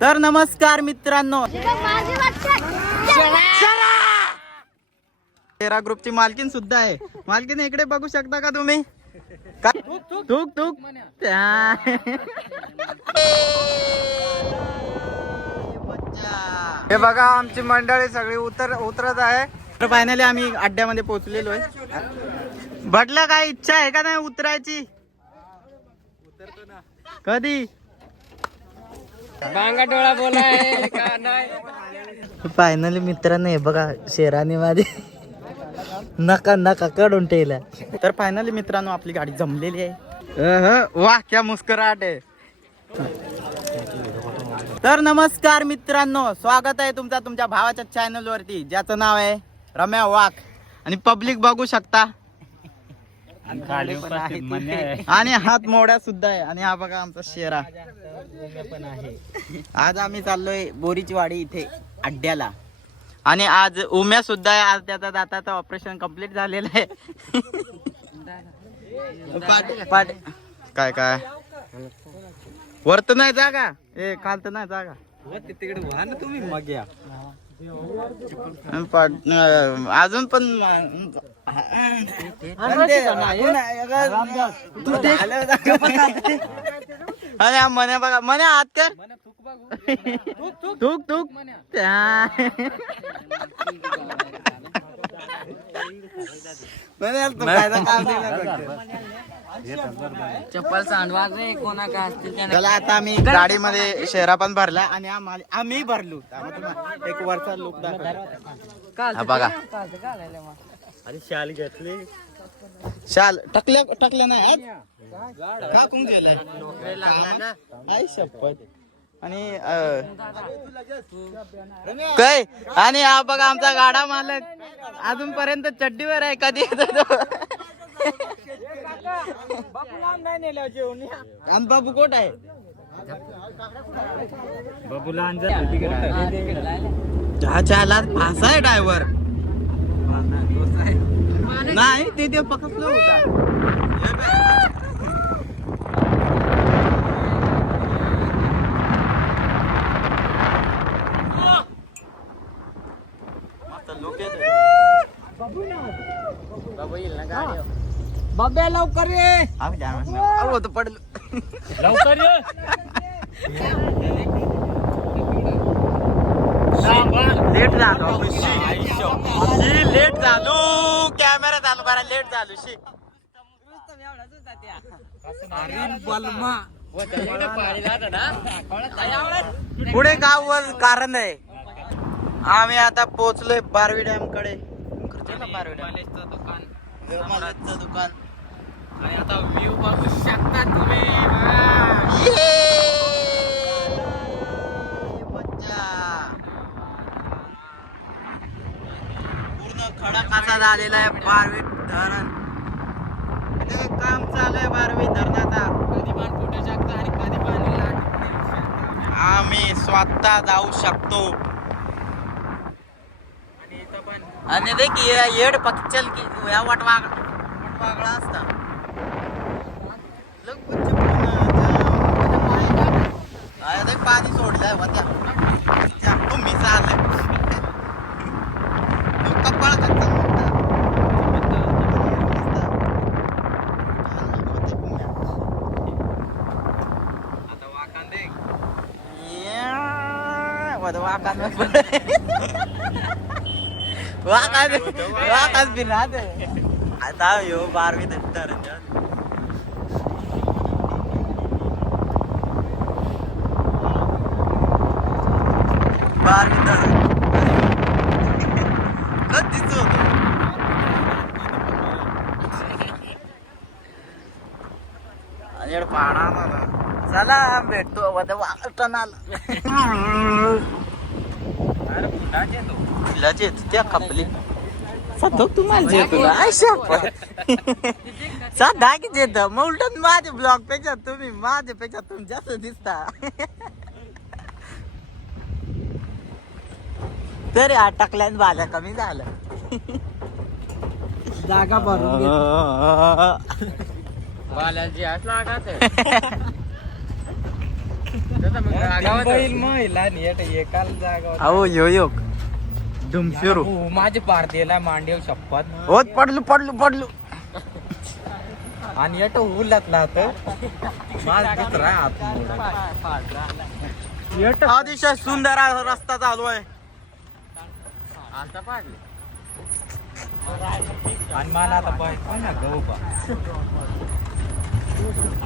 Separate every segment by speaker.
Speaker 1: तर नमस्कार मित्रांनो. तेरा ग्रुपची मालकीन सुद्धा आहे. मालकीन इकडे बघू शकता का तुम्ही? थूक थूक. हे बघा आमची मंडळी सगळी उतर उतरत आहे. तर फायनली आम्ही अड्ड्यामध्ये पोहोचलेलो आहे. भटलं काय इच्छा आहे का नाही उतरायची? कधी?
Speaker 2: बांगा डोळा बोलाय का नाही?
Speaker 1: फायनली मित्रांनो हे बघा शेराने माझे नका नका कडून ठेवला तर फायनली मित्रांनो आपली गाडी जमलेली आहे. अहं, वाह क्या मुस्कराट आहे. तर नमस्कार मित्रांनो स्वागत आहे तुमचा तुमच्या भावाच्या चॅनल वरती ज्याचं नाव आहे रम्या वाघ. आणि पब्लिक बघू शकता आणि हात मोड्या सुद्धा आहे. आणि हा बघा आमचा शेरा. आज आम्ही चाललोय बोरीची वाडी इथे अड्ड्याला. आणि आज उम्या सुद्धा आहे. आज त्याचा दाताचं ऑपरेशन कंप्लीट झालेलं आहे. पाट- पाट- काय काय? वरत नाही जागा. ए खालत नाही जागा.
Speaker 2: तिकडे व्हा ना तुम्ही मग या.
Speaker 1: आणि अजून पण अरे मने बघा मने हात कर. थूक थूक. त्या- म्हणे यार, तू फायदा काम.
Speaker 2: चप्पल सांडवा रे कोणा का असतील
Speaker 1: चला आता आम्ही गाडीमध्ये शेरा पण भरला आणि आम्हाला आम्ही भरलो. त्यामुळे तुम्हाला एक वरचा लोक हा बघा.
Speaker 2: अरे शाल घेतली.
Speaker 1: शाल. टकल्या टकल्या नाही आज? का कुंग गेलाय आई शपथ. आणि अं, काय? आणि हा बघा आमचा गाडा मालक. अजूनपर्यंत चड्डीवर आहे कधी येतो तो? आणि बाबू कोट आहे?
Speaker 2: बाबूला
Speaker 1: चहा चहाला फासा आहे ड्रायव्हर नाही ते ते पकडलं होता.
Speaker 2: बाब्या लवकर रे
Speaker 1: आम्ही जाणार नाही. अहो, तो पडलो.
Speaker 2: लवकर ये.
Speaker 1: लेट झालो. शी लेट झालो. कॅमेरा चालू करा लेट झालो शी.
Speaker 2: बलमा
Speaker 1: पुढे गाव वर कारण आहे. आम्ही आता पोहोचलोय बारवी डॅमकडे बारवी डॅम?
Speaker 2: दुकान.
Speaker 1: निर्मलाचं दुकान.
Speaker 2: आणि आता व्ह्यू बघू शकता तुम्ही.
Speaker 1: पूर्ण खडा कसा झालेला आहे बारवी धरण. काम चालू आहे बारवी धरणाचा.
Speaker 2: कधी पण फुटू शकता आणि कधी पाणी
Speaker 1: आम्ही स्वतः जाऊ शकतो.
Speaker 2: आणि इथं पण
Speaker 1: आणि देख येड पक्चल की या वटवाग वटवागळा असता लग बुच्ची पूर्ण अरे देख पाणी सोडलंय होत्या त्या तुम्ही चाललंय कपाळ करता
Speaker 2: आता वाकान
Speaker 1: वाकान वाकान बिना आता यो बारवी नंतर नंतर कधीच होतो आणि पाणा मला. चला भेटतो. लजेत त्या खपली. सतत तुम्हाला जे तुला आयशा साधा. की जेत मग उलट माझे ब्लॉगपेक्षा तुम्ही माझ्या पेक्षा तुम्ही जास्त दिसता. तरी अटकल्यान भाल्या कमी झालं.
Speaker 2: जागा भरून बालाजी हात लागत.
Speaker 3: येट.
Speaker 1: अहो यो यो. धुम फिरू
Speaker 3: हो, माझे पार दिला मांडीव शपथ.
Speaker 1: होत पडलो पडलो पडलो.
Speaker 3: आणि येट उलटला तर माझ दुसरा हात मोडला.
Speaker 1: अतिशय सुंदर रस्ता चालू आहे.
Speaker 2: आता पाडले.
Speaker 3: आणि मला आता बैल पण ना गहू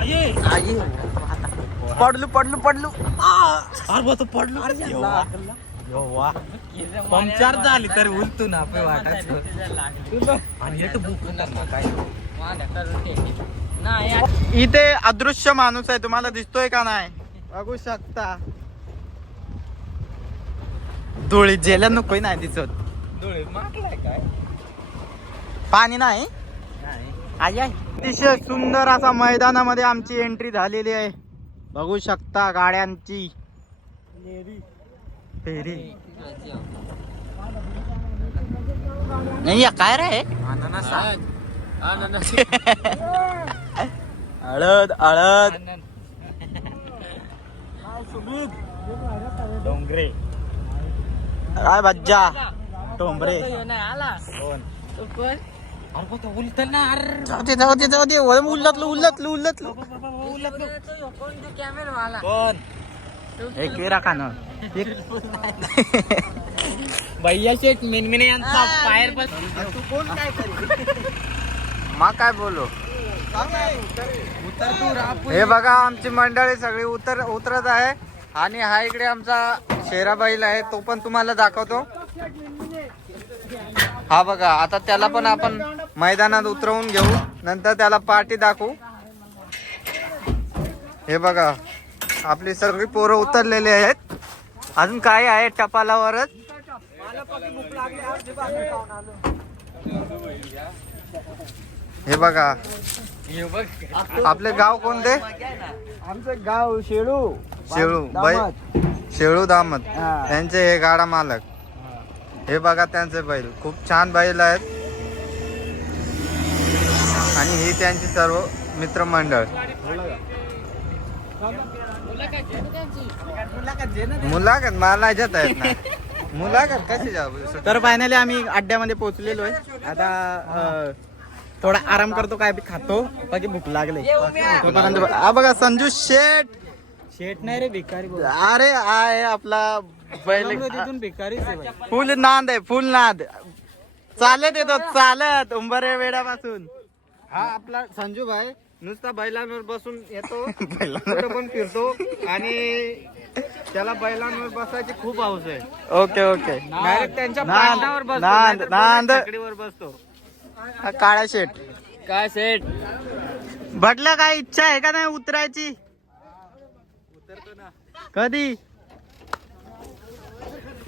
Speaker 1: आई. पडलो पडलो पडलो.
Speaker 3: अरे बा, तो पडलो. पंक्चर झाली तरी उलतू ना पे वाटायचं. आणि येट बुक काय?
Speaker 1: इथे अदृश्य माणूस आहे तुम्हाला दिसतोय का नाही? बघू शकता. धुळीत जेल्या नकोय नाही दिसत.
Speaker 3: डोळे मागलाय काय?
Speaker 1: पाणी नाही? अतिशय सुंदर असा मैदानामध्ये आमची एंट्री झालेली आहे. बघू शकता गाड्यांची. फेरी. नाही काय रे?
Speaker 3: अननस.
Speaker 2: अननस.
Speaker 1: हळद हळद
Speaker 3: डोंगरे.
Speaker 1: काय बज्जा टोंबरे.
Speaker 3: कोण?
Speaker 1: जाऊ दे जाऊ दे जाऊ दे.
Speaker 3: कोण?
Speaker 1: एक वेळा खाणं
Speaker 3: भैया शेठ मिनमिने यांचा पायर पण
Speaker 1: मा काय बोलू? हे बघा आमची मंडळी सगळी उतर उतरत आहे. आणि हा इकडे आमचा शेरा बैल आहे तो पण तुम्हाला दाखवतो. हा बघा आता त्याला पण आपण मैदानात उतरवून घेऊ नंतर त्याला पाठी दाखवू. हे बघा आपली सगळी पोरं उतरलेली आहेत. अजून काय आहे टपालावरच? हे बघा आपले गाव कोणते?
Speaker 3: आमचं गाव शेळू.
Speaker 1: शेळू बै शेळू दामत त्यांचे हे गाडा मालक. हे बघा त्यांचे बैल. खूप छान बैल आहेत. आणि ही त्यांची सर्व मित्रमंडळ. मुलाखत मला जात आहेत ना. मुलाखत कशी जाऊ? तर फायनली आम्ही अड्ड्यामध्ये पोहोचलेलो आहे. आता थोडा आराम करतो काय बी खातो. बाकी भूक लागले. हा बघा संजू शेठ.
Speaker 3: शेठ नाही रे भिकारी बोल.
Speaker 1: अरे आहे आपला बैल.
Speaker 3: तिथून भिकारीच आहे.
Speaker 1: फुल नांद आहे फुल नांद. चालत येतो चालत. उंबरे वेड्यापासून.
Speaker 3: हा आपला संजू भाई नुसता बैलांवर बसून येतो. कुठं पण फिरतो. आणि त्याला बैलांवर बसायची खूप हौस आहे.
Speaker 1: Okay okay.
Speaker 3: डायरेक्ट त्यांच्या
Speaker 1: नांद,
Speaker 3: बसतो
Speaker 1: नांद,
Speaker 3: नाहीतर
Speaker 1: नांद.
Speaker 3: टेकडीवर बसतो.
Speaker 1: हा काळा शेठ.
Speaker 2: काय सेट
Speaker 1: भटला काय इच्छा आहे का नाही उतरायची? कधी?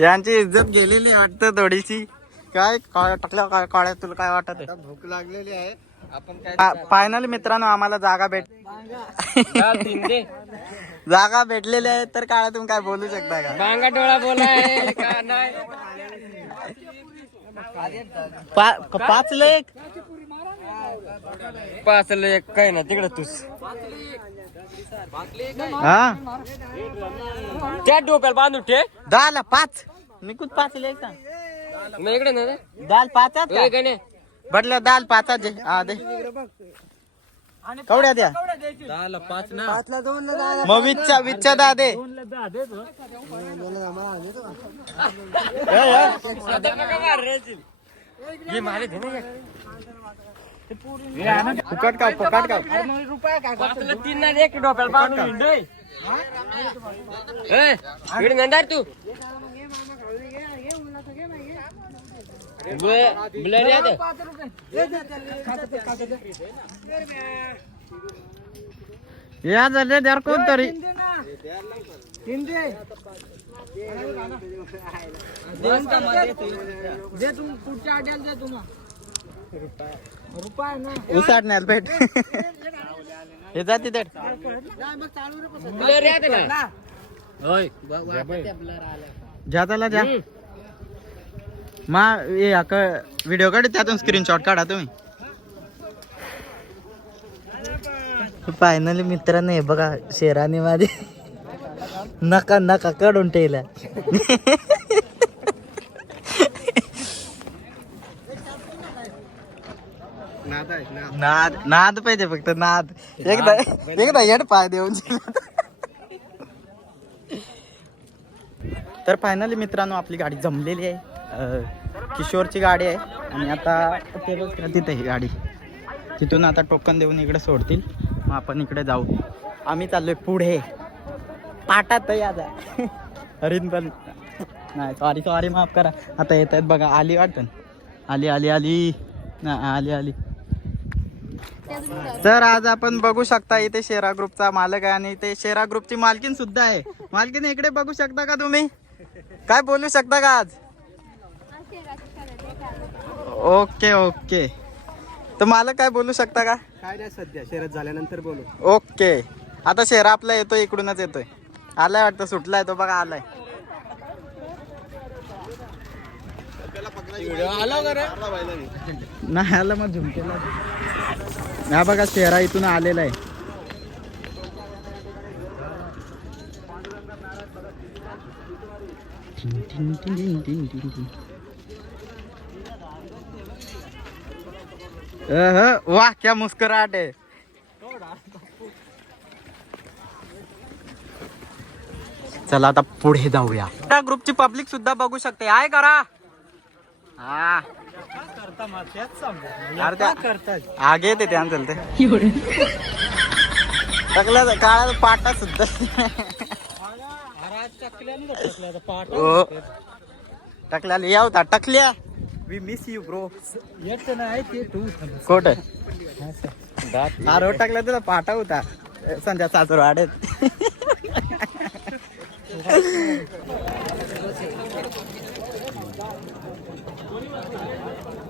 Speaker 1: यांची इज्जत गेलेली वाटतं थोडीशी. काय काळ्या टाकल्या काय काळ्या तुला काय वाटत आहे?
Speaker 3: भूक लागलेली आहे. आपण काय
Speaker 1: फायनल मित्रांनो आम्हाला जागा भेट जागा भेटलेली आहे तर काळा तुम्ही काय बोलू शकता का?
Speaker 2: बांगा डोळा
Speaker 1: पाच लेख?
Speaker 2: पाच एक काय ना तिकडे तूच.
Speaker 1: हा?
Speaker 2: त्या डोक्याला बांधून ठे
Speaker 1: दहाला पाच. निकून पाच सांग
Speaker 2: मग इकडे ना
Speaker 1: दाल पाच
Speaker 2: ए, गणे
Speaker 1: बदल्या दाल पाच दे हा दे. कवड्या द्या.
Speaker 3: दहाला पाच ना
Speaker 1: मग विच्छा विच्छा दा. दे
Speaker 2: मारे दे ना
Speaker 1: फुकट का फुकट का
Speaker 2: पाचला तीन ना एक डोक्याला बांधून हिंडोय ए इकडे नंदार तू. ब्लर याद
Speaker 1: या झाले द्यार कोणतरी. उसाटण्यात भेट हे जाते तर
Speaker 2: ब्लर याद ना होय.
Speaker 1: ज्याला ज्या मा हे व्हिडिओ काढ त्यातून स्क्रीनशॉट काढा तुम्ही. फायनली मित्रांनो हे बघा शेराने माझे. नका नका कडून ठेवला
Speaker 3: नाद नाद
Speaker 1: पाहिजे फक्त नाद. एकदा एकदा येड पाय देऊन तर फायनली मित्रांनो आपली गाडी जमलेली आहे. किशोरची गाडी आहे. आणि आता तिथे ही गाडी. तिथून आता टोकन देऊन इकडे सोडतील. मग आपण इकडे जाऊ. आम्ही चाललोय पुढे. पाटात या जा. हरिण पण. नाही सॉरी सॉरी माफ करा. आता येत आहेत बघा. आली वाटतं. आली आली आली. नाही आली आली. तर आज आपण बघू शकता इथे शेरा ग्रुपचा मालक आहे आणि इथे शेरा ग्रुपची मालकीन सुद्धा आहे. मालकीन इकडे बघू शकता का तुम्ही? काय बोलू शकता का आज? Okay okay. तर मालक काय बोलू शकता का?
Speaker 3: काय नाही सध्या शर्यत झाल्यानंतर बोलू.
Speaker 1: ओके. आता शेरा आपला येतोय इकडूनच येतोय. आलाय वाटतं सुटलाय तो बघा आलाय. नाही आला मग झुमकेला. हा बघा शेरा इथून आलेला आहे. वाह क्या मुस्कराट है चला आता पुढे जाऊया. त्या ग्रुपची पब्लिक सुद्धा बघू शकते. आहे करा हा. अरे त्या- आगे येते त्या चलते टाकल्या काळा पाटा सुद्धा. टाकल्या या होता टाकल्या. We miss you bro coat हा रोड टाकला तुला पाटा होता. संध्या सासर वाड्यात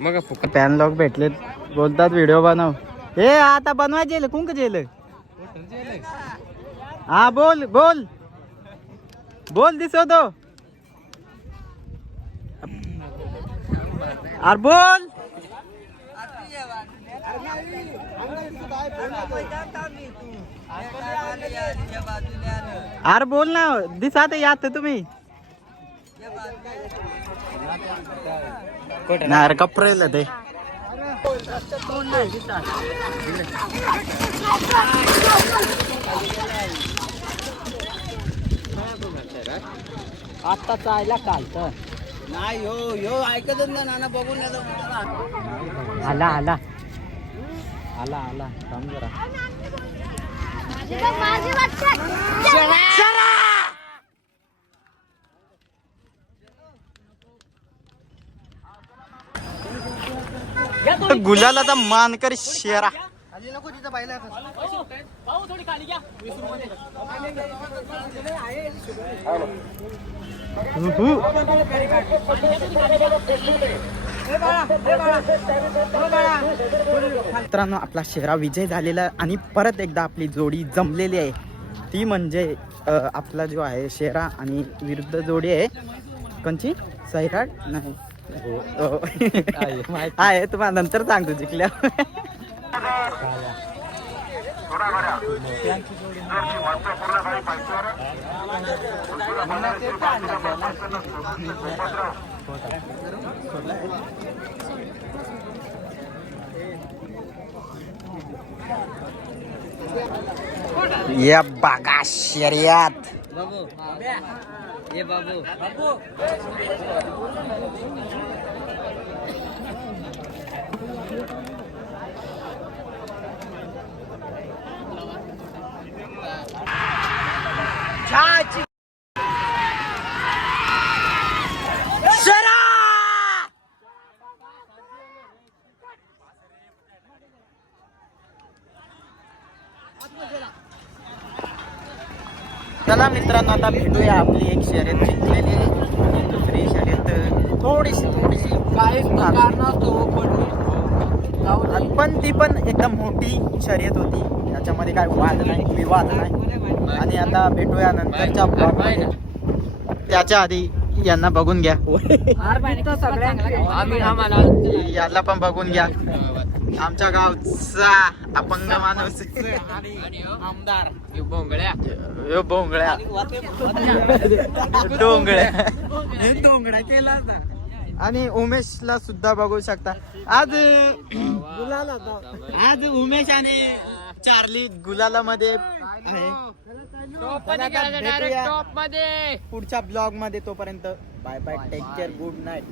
Speaker 3: मग
Speaker 1: पॅन लॉक भेटलेत बोलतात व्हिडिओ बनव हे आता बनवायचे कुंक जेल हा बोल बोल बोल दिसतो अरे बोल अरे बोल ना दिसात यात तुम्ही. अरे कपरेल ते. आता चायला काल तर.
Speaker 2: नाही हो हो ऐकतच नाही नाना बघून
Speaker 1: आला आला. आला आला. थांब जरा. गुलालाचा मानकर शेरा.
Speaker 4: माझी वाटत
Speaker 1: गुलाला मानकर शेरा उहू. मित्रांनो आपला शेरा विजय झालेला आणि परत एकदा आपली जोडी जमलेली आहे. ती म्हणजे आपला जो आहे शेरा आणि विरुद्ध जोडी आहे. कोणची? सैराट? नाही. हो. आहे? तुम्हाला नंतर सांगतो जिंकल्या या बघा शर्यात.
Speaker 2: बाबू बाबू बाबू
Speaker 1: चला मित्रांनो आता भेटूया आपली एक शर्यत जिंकलेली आणि दुसरी शर्यत थोडीशी थोडीशी
Speaker 2: काही कारणास्तव जाऊ दे.
Speaker 1: पण ती पण एकदम मोठी शर्यत होती. याच्यामध्ये काय वाद नाही विवाद नाही. आणि आता भेटूया नंतरच्या ब्लॉग त्याच्या आधी यांना बघून घ्या.
Speaker 2: आम्ही आम्हाला
Speaker 1: याला पण बघून घ्या. आमच्या गावचा अपंग माणूस.
Speaker 2: आमदार. बोंगळ्या
Speaker 1: यो बोंगळ्या डोंगळ्या.
Speaker 2: डोंगळ्या केला
Speaker 1: आणि उमेशला सुद्धा बघू शकता. आज आज उमेश आणि चार्ली गुलाला मध्ये पुढच्या ब्लॉगमध्ये तोपर्यंत. Bye bye take care good night